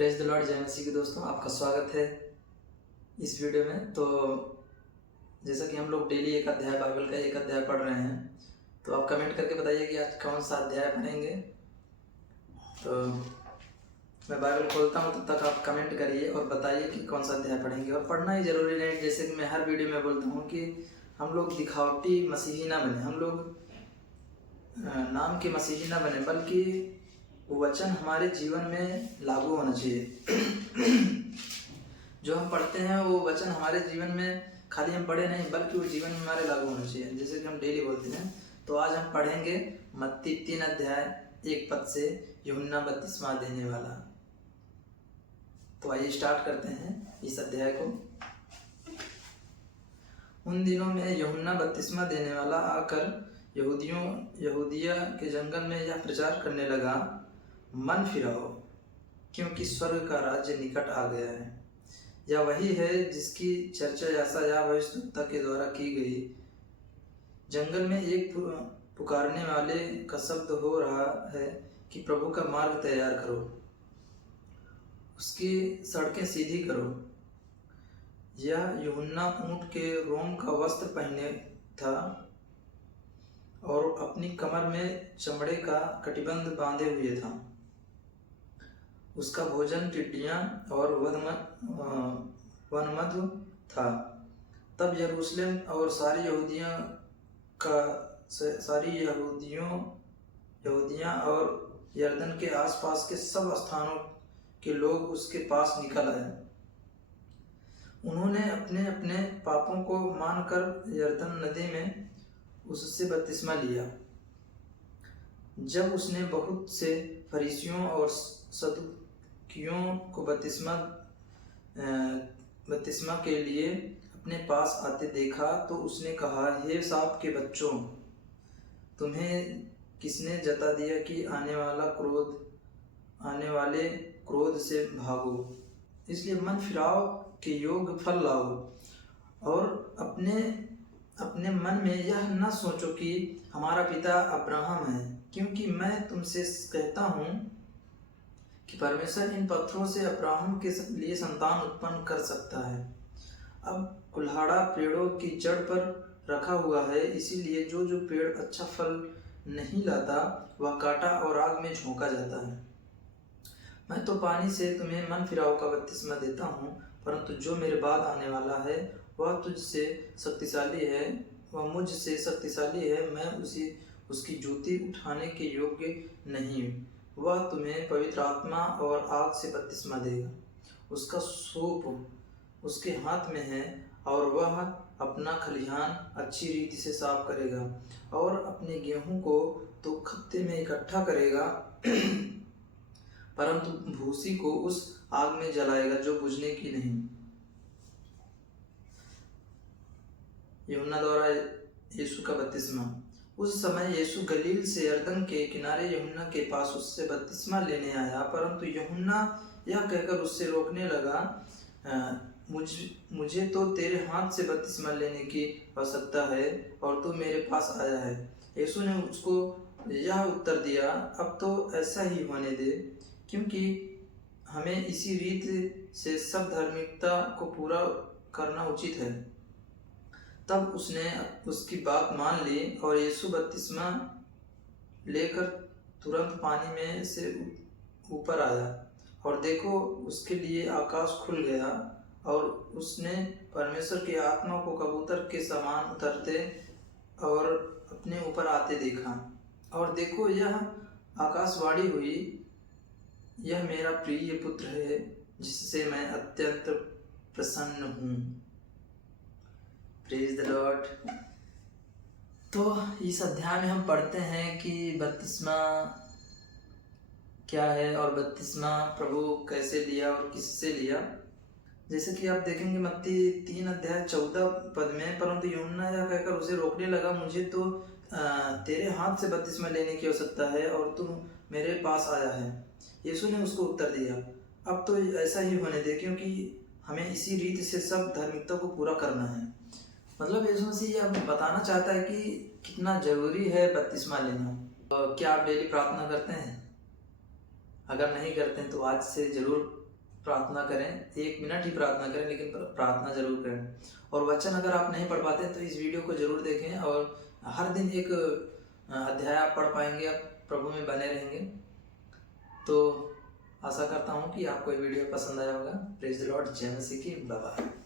Praise the Lord, जय मसीह के दोस्तों, आपका स्वागत है इस वीडियो में। तो जैसा कि हम लोग डेली एक अध्याय बाइबल का एक अध्याय पढ़ रहे हैं, तो आप कमेंट करके बताइए कि आज कौन सा अध्याय पढ़ेंगे। तो मैं बाइबल खोलता हूँ, तब तक आप कमेंट करिए और बताइए कि कौन सा अध्याय पढ़ेंगे। और पढ़ना ही जरूरी नहीं, जैसे कि मैं हर वीडियो में बोलता हूँ कि हम लोग दिखावटी मसीही ना बने, हम लोग नाम के मसीही ना बने, बल्कि वो वचन हमारे जीवन में लागू होना चाहिए। जो हम पढ़ते हैं वो वचन हमारे जीवन में खाली हम पढ़े नहीं, बल्कि वो जीवन में हमारे लागू होना चाहिए, जैसे कि हम डेली बोलते हैं। तो आज हम पढ़ेंगे मत्ती 3 अध्याय 1 पद से यूहन्ना बपतिस्मा देने वाला। तो आइए स्टार्ट करते हैं इस अध्याय को। उन दिनों में यूहन्ना बपतिस्मा देने वाला आकर यहूदिया के जंगल में यह प्रचार करने लगा, मन फिराओ, क्योंकि स्वर्ग का राज्य निकट आ गया है। यह वही है जिसकी चर्चा यशायाह भविष्यद्वक्ता के द्वारा की गई। जंगल में एक पुकारने वाले का शब्द हो रहा है कि प्रभु का मार्ग तैयार करो, उसकी सड़कें सीधी करो। यह यूहन्ना ऊंट के रोम का वस्त्र पहने था और अपनी कमर में चमड़े का कटिबंध बांधे हुए था। उसका भोजन टिड्डियां और वनमधु था। तब यरूशलेम और सारी यहूदियां और यरदन के आसपास के सब स्थानों के लोग उसके पास निकल आए। उन्होंने अपने अपने पापों को मानकर यरदन नदी में उससे बपतिस्मा लिया। जब उसने बहुत से फरीसियों और सदुकियों को बपतिस्मा के लिए अपने पास आते देखा, तो उसने कहा, हे सांप के बच्चों, तुम्हें किसने जता दिया कि आने वाले क्रोध से भागो। इसलिए मन फिराव के योग्य फल लाओ और अपने मन में यह न सोचो कि हमारा पिता अब्राहम है, क्योंकि मैं तुमसे कहता हूँ कि परमेश्वर इन पत्थरों से अब्राहम के लिए संतान उत्पन्न कर सकता है। अब कुल्हाड़ा पेड़ों की जड़ पर रखा हुआ है, इसीलिए जो पेड़ अच्छा फल नहीं लाता वह काटा और आग में झोंका जाता है। मैं तो पानी से तुम्हें मन फिराव का बपतिस्मा देता हूँ, परंतु जो मेरे बाद आने वाला है वह मुझसे शक्तिशाली है। मैं उसकी जूती उठाने के योग्य नहीं। वह तुम्हें पवित्र आत्मा और आग से बपतिस्मा देगा। उसका सूप उसके हाथ में है और वह अपना खलिहान अच्छी रीति से साफ करेगा और अपने गेहूं को तो खत्ते में इकट्ठा करेगा, परंतु भूसी को उस आग में जलाएगा जो बुझने की नहीं। यूहन्ना द्वारा यीशु का बपतिस्मा। उस समय यीशु गलील से यरदन के किनारे यूहन्ना के पास उससे बपतिस्मा लेने आया, परंतु यूहन्ना यह कहकर उससे रोकने लगा, मुझे तो तेरे हाथ से बपतिस्मा लेने की आवश्यकता है और तू मेरे पास आया है। यीशु ने उसको यह उत्तर दिया, अब तो ऐसा ही होने दे, क्योंकि हमें इसी रीत से सब धार्मिकता को पूरा करना उचित है। तब उसने उसकी बात मान ली और यीशु बपतिस्मा लेकर तुरंत पानी में से ऊपर आया, और देखो उसके लिए आकाश खुल गया और उसने परमेश्वर की आत्मा को कबूतर के समान उतरते और अपने ऊपर आते देखा। और देखो यह आकाशवाणी हुई, यह मेरा प्रिय पुत्र है जिससे मैं अत्यंत प्रसन्न हूँ। Praise the Lord. तो इस अध्याय में हम पढ़ते हैं कि बपतिस्मा क्या है और बपतिस्मा प्रभु कैसे लिया और किससे लिया। जैसे कि आप देखेंगे मत्ती 3 अध्याय 14 पद में, परंतु यूहन्ना यह कहकर उसे रोकने लगा, मुझे तो तेरे हाथ से बपतिस्मा लेने की आवश्यकता है और तू मेरे पास आया है। यीशु ने उसको उत्तर दिया, अब तो ऐसा ही होने दे, क्योंकि हमें इसी रीति से सब धार्मिकता को पूरा करना है। मतलब यीशु मसीह यह बताना चाहता है कि कितना जरूरी है बपतिस्मा लेना। तो क्या आप डेली प्रार्थना करते हैं? अगर नहीं करते हैं तो आज से ज़रूर प्रार्थना करें, 1 मिनट ही प्रार्थना करें, लेकिन प्रार्थना जरूर करें। और वचन अगर आप नहीं पढ़ पाते तो इस वीडियो को जरूर देखें, और हर दिन एक अध्याय आप पढ़ पाएंगे, आप प्रभु में बने रहेंगे। तो आशा करता हूँ कि आपको ये वीडियो पसंद आया होगा। प्रेज द लॉर्ड, जय मसीह की, बाय बाय।